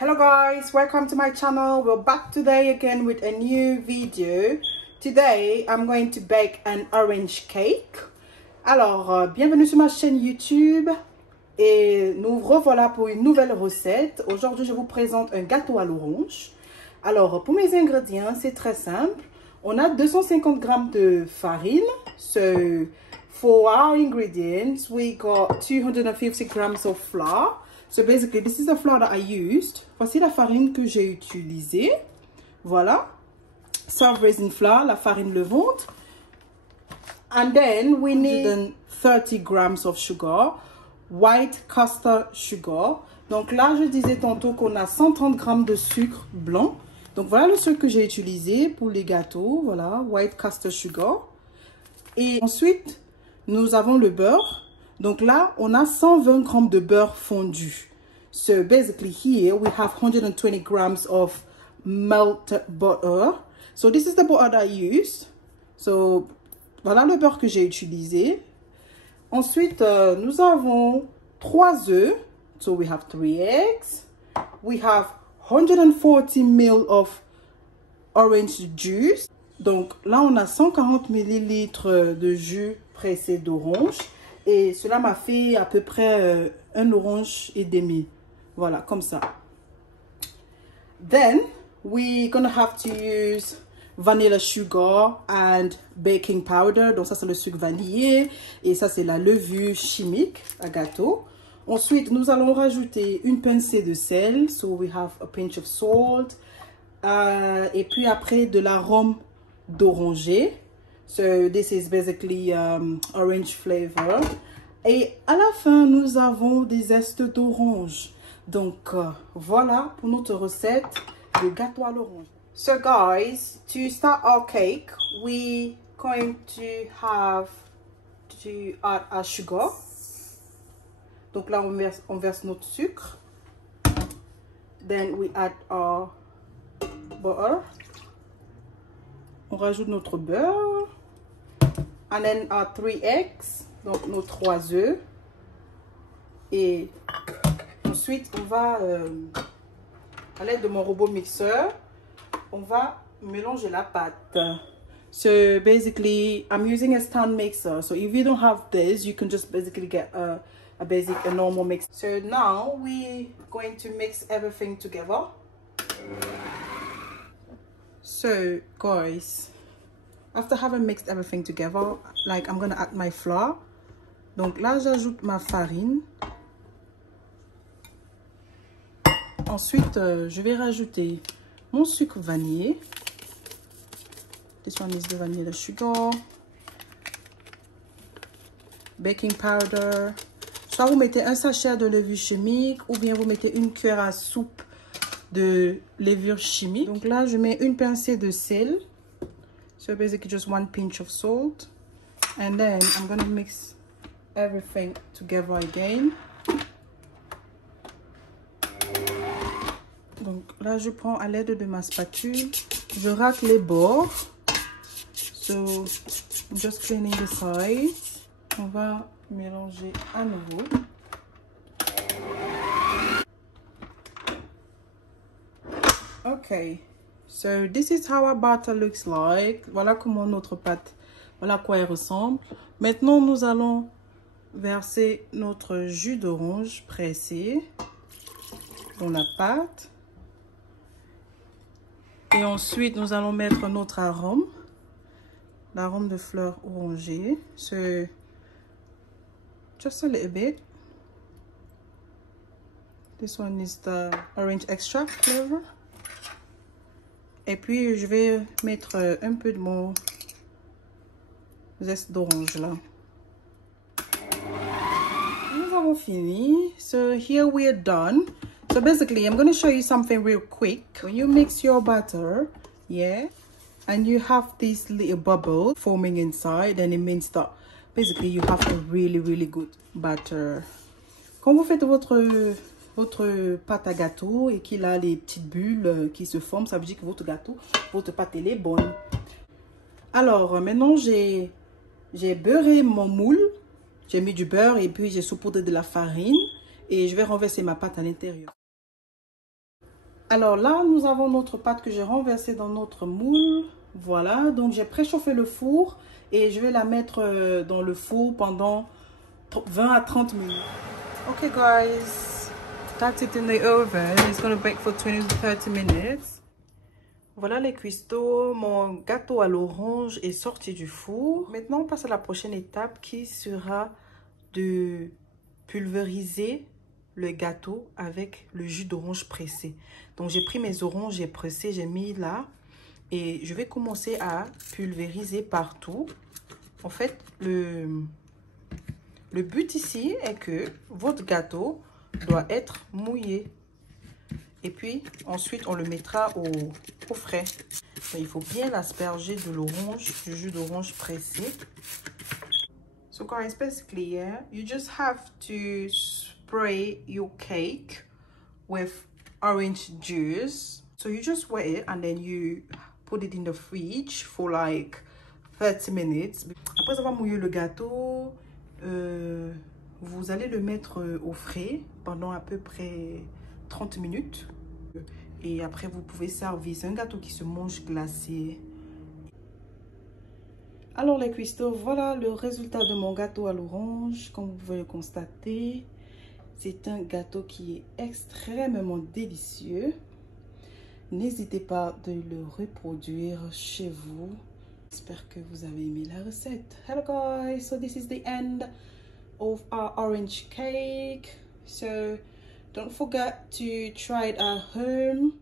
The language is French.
Hello guys, welcome to my channel. We're back today again with a new video. Today I'm going to bake an orange cake. Alors bienvenue sur ma chaîne YouTube et nous revoilà pour une nouvelle recette. Aujourd'hui je vous présente un gâteau à l'orange. Alors pour mes ingrédients c'est très simple. On a 250 g de farine. So for our ingredients we got 250 g of flour. So basically, this is the flour that I used. Voici la farine que j'ai utilisée. Voilà. Soft raisin flour, la farine levante. And then we need 30 grams of sugar. White custard sugar. Donc là, je disais tantôt qu'on a 130 grammes de sucre blanc. Donc voilà le sucre que j'ai utilisé pour les gâteaux. Voilà, white custard sugar. Et ensuite, nous avons le beurre. Donc là, on a 120 grammes de beurre fondu. So basically here, we have 120 grams of melted butter. So this is the butter that I used. So voilà le beurre que j'ai utilisé. Ensuite, nous avons 3 œufs. So we have 3 eggs. We have 140 ml of orange juice. Donc là, on a 140 ml de jus pressé d'orange. Et cela m'a fait à peu près un orange et demi. Voilà, comme ça. Then, we're gonna have to use vanilla sugar and baking powder. Donc ça, c'est le sucre vanillé. Et ça, c'est la levure chimique à gâteau. Ensuite, nous allons rajouter une pincée de sel. So, we have a pinch of salt. Et puis après, de l'arôme d'oranger. So this is basically orange flavor. Et à la fin, nous avons des zestes d'orange. Donc voilà pour notre recette de gâteau à l'orange. So guys, to start our cake, we're going to have to add our sugar. Donc là, on verse notre sucre. Then we add our butter. On rajoute notre beurre. And then our 3 eggs, donc nos 3 œufs. Et ensuite, on va, à l'aide de mon robot mixeur, on va mélanger la pâte. So basically, I'm using a stand mixer. So if you don't have this, you can just basically get a normal mixer. So now we're going to mix everything together. So guys, after having mixed everything together, like I'm gonna add my flour. Donc là, j'ajoute ma farine. Ensuite, je vais rajouter mon sucre vanillé. This one is the vanilla sugar. Baking powder. Soit vous mettez un sachet de levure chimique ou bien vous mettez une cuillère à soupe de levure chimique. Donc là, je mets une pincée de sel. So basically just 1 pinch of salt. And then I'm going to mix everything together again. Donc là, je prends à l'aide de ma spatule. Je rate les bords. So I'm just cleaning the sides. On va mélanger à nouveau. Okay. So this is how our batter looks like. Voilà comment notre pâte, voilà à quoi elle ressemble. Maintenant, nous allons verser notre jus d'orange pressé dans la pâte. Et ensuite, nous allons mettre notre arôme, l'arôme de fleurs orangées. So just a little bit. This one is the orange extract flavor. Et puis, je vais mettre un peu de mon zeste d'orange là. Nous avons fini. So, here we are done. So, basically, I'm going to show you something real quick. When you mix your butter, yeah, and you have this little bubble forming inside, then it means that basically you have a really, really good butter. Quand vous faites votre pâte à gâteau et qu'il a les petites bulles qui se forment, ça veut dire que votre gâteau, votre pâte, elle est bonne. Alors, maintenant, j'ai beurré mon moule. J'ai mis du beurre et puis j'ai saupoudré de la farine. Et je vais renverser ma pâte à l'intérieur. Alors là, nous avons notre pâte que j'ai renversée dans notre moule. Voilà, donc j'ai préchauffé le four et je vais la mettre dans le four pendant 20 à 30 minutes. Okay guys, that's it in the oven. It's going to bake for 20 to 30 minutes. Voilà les cuistots, mon gâteau à l'orange est sorti du four. Maintenant, on passe à la prochaine étape qui sera de pulvériser le gâteau avec le jus d'orange pressé. Donc, j'ai pris mes oranges, j'ai pressé, j'ai mis là. Et je vais commencer à pulvériser partout. En fait, le but ici est que votre gâteau doit être mouillé. Et puis, ensuite, on le mettra au frais. Donc, il faut bien asperger de l'orange, du jus d'orange pressé. So guys, basically, yeah, you just have to spray your cake with orange juice. So you just wet it and then you put it in the fridge for like 30 minutes. Après avoir mouillé le gâteau, vous allez le mettre au frais pendant à peu près 30 minutes. Et après, vous pouvez servir. C'est un gâteau qui se mange glacé. Alors les cuistots, voilà le résultat de mon gâteau à l'orange. Comme vous pouvez le constater, c'est un gâteau qui est extrêmement délicieux. N'hésitez pas de le reproduire chez vous. J'espère que vous avez aimé la recette. Hello guys, so this is the end of our orange cake. So don't forget to try it at home.